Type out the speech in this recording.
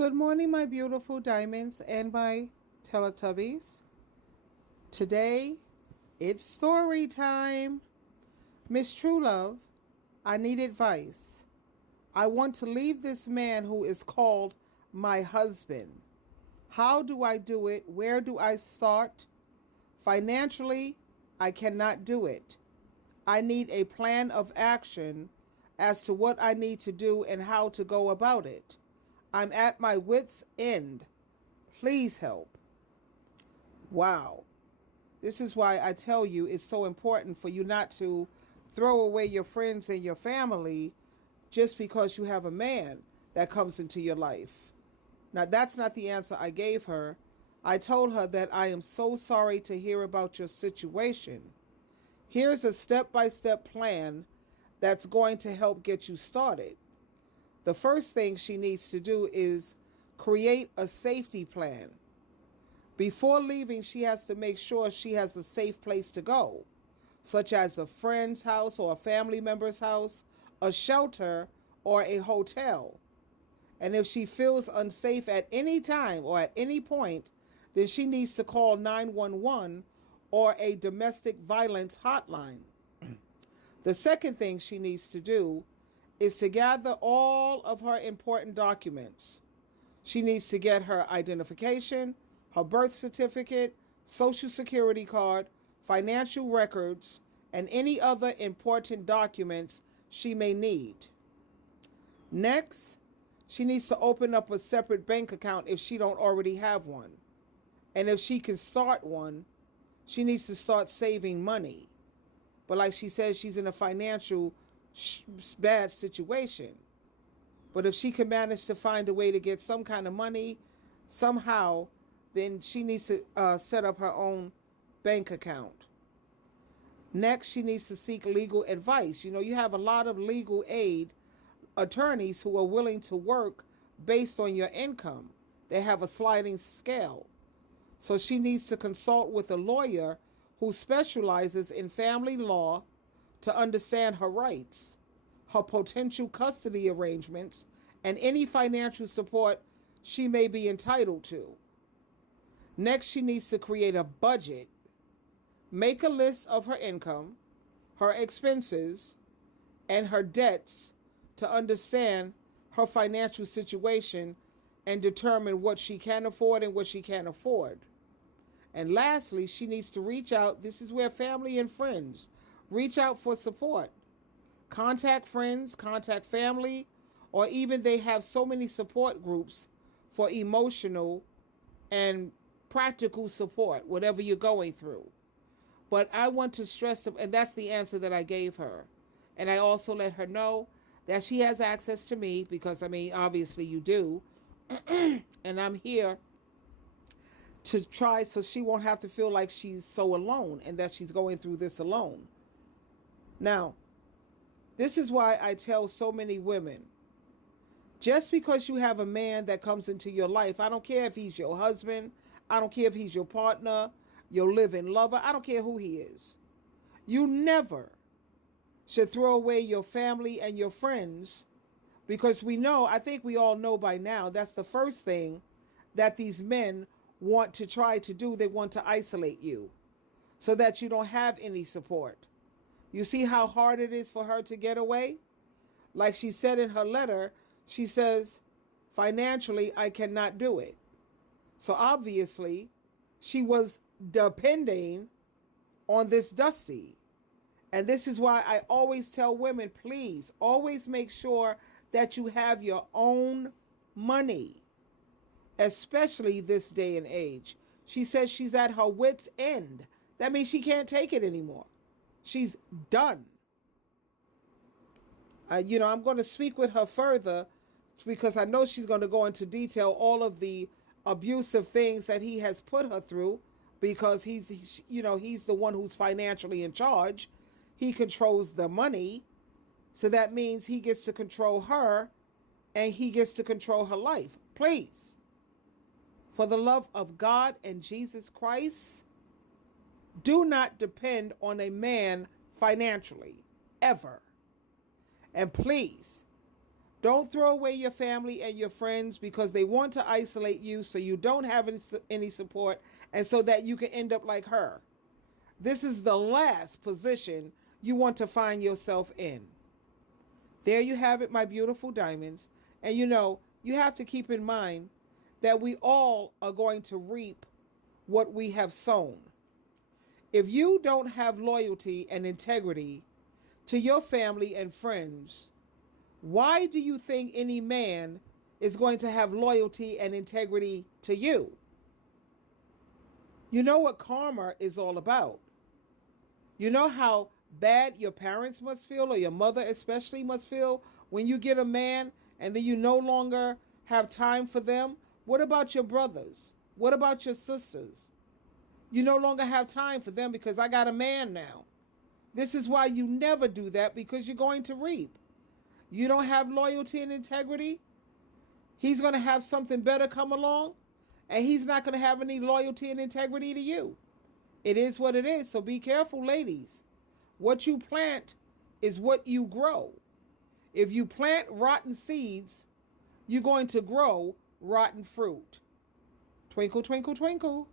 Good morning, my beautiful diamonds and my Teletubbies. Today, it's story time. Miss Truelove, I need advice. I want to leave this man who is called my husband. How do I do it? Where do I start? Financially, I cannot do it. I need a plan of action as to what I need to do and how to go about it. I'm at my wit's end. Please help. Wow. This is why I tell you it's so important for you not to throw away your friends and your family just because you have a man that comes into your life. Now, that's not the answer I gave her. I told her that I am so sorry to hear about your situation. Here's a step-by-step plan that's going to help get you started. The first thing she needs to do is create a safety plan. Before leaving, she has to make sure she has a safe place to go, such as a friend's house or a family member's house, a shelter, or a hotel. And if she feels unsafe at any time or at any point, then she needs to call 911 or a domestic violence hotline. The second thing she needs to do is to gather all of her important documents. She needs to get her identification, her birth certificate, social security card, financial records, and any other important documents she may need. Next, she needs to open up a separate bank account if she don't already have one. And if she can start one, she needs to start saving money. But like she says, she's in a financial bad situation. But if she can manage to find a way to get some kind of money somehow, then she needs to set up her own bank account. Next, she needs to seek legal advice. You know, you have a lot of legal aid attorneys who are willing to work based on your income. They have a sliding scale. So she needs to consult with a lawyer who specializes in family law to understand her rights, her potential custody arrangements, and any financial support she may be entitled to. Next, she needs to create a budget, make a list of her income, her expenses, and her debts to understand her financial situation and determine what she can afford and what she can't afford. And lastly, she needs to reach out. This is where family and friends reach out for support. Contact friends, contact family, or even they have so many support groups for emotional and practical support, whatever you're going through. But I want to stress, and that's the answer that I gave her. And I also let her know that she has access to me because, I mean, obviously you do. And I'm here to try so she won't have to feel like she's so alone and that she's going through this alone. Now, this is why I tell so many women, just because you have a man that comes into your life, I don't care if he's your husband, I don't care if he's your partner, your living lover, I don't care who he is. You never should throw away your family and your friends because we know, I think we all know by now, that's the first thing that these men want to try to do. They want to isolate you so that you don't have any support. You see how hard it is for her to get away? Like she said in her letter, she says, financially, I cannot do it. So obviously, she was depending on this Dusty. And this is why I always tell women, please, always make sure that you have your own money, especially this day and age. She says she's at her wit's end. That means she can't take it anymore. She's done. I'm going to speak with her further because I know she's going to go into detail all of the abusive things that he has put her through because he's the one who's financially in charge. He controls the money. So that means he gets to control her and he gets to control her life. Please, for the love of God and Jesus Christ, do not depend on a man financially, ever. And please, Don't throw away your family and your friends because they want to isolate you so you don't have any support and so that you can end up like her. This is the last position you want to find yourself in. There you have it, my beautiful diamonds. And you have to keep in mind that we all are going to reap what we have sown. If you don't have loyalty and integrity to your family and friends, why do you think any man is going to have loyalty and integrity to you? You know what karma is all about. You know how bad your parents must feel, or your mother especially must feel, when you get a man and then you no longer have time for them? What about your brothers? What about your sisters? You no longer have time for them because I got a man now. This is why you never do that, because you're going to reap. You don't have loyalty and integrity, he's going to have something better come along, and he's not going to have any loyalty and integrity to you. It is what it is, so be careful, ladies. What you plant is what you grow. If you plant rotten seeds, you're going to grow rotten fruit. Twinkle, twinkle, twinkle.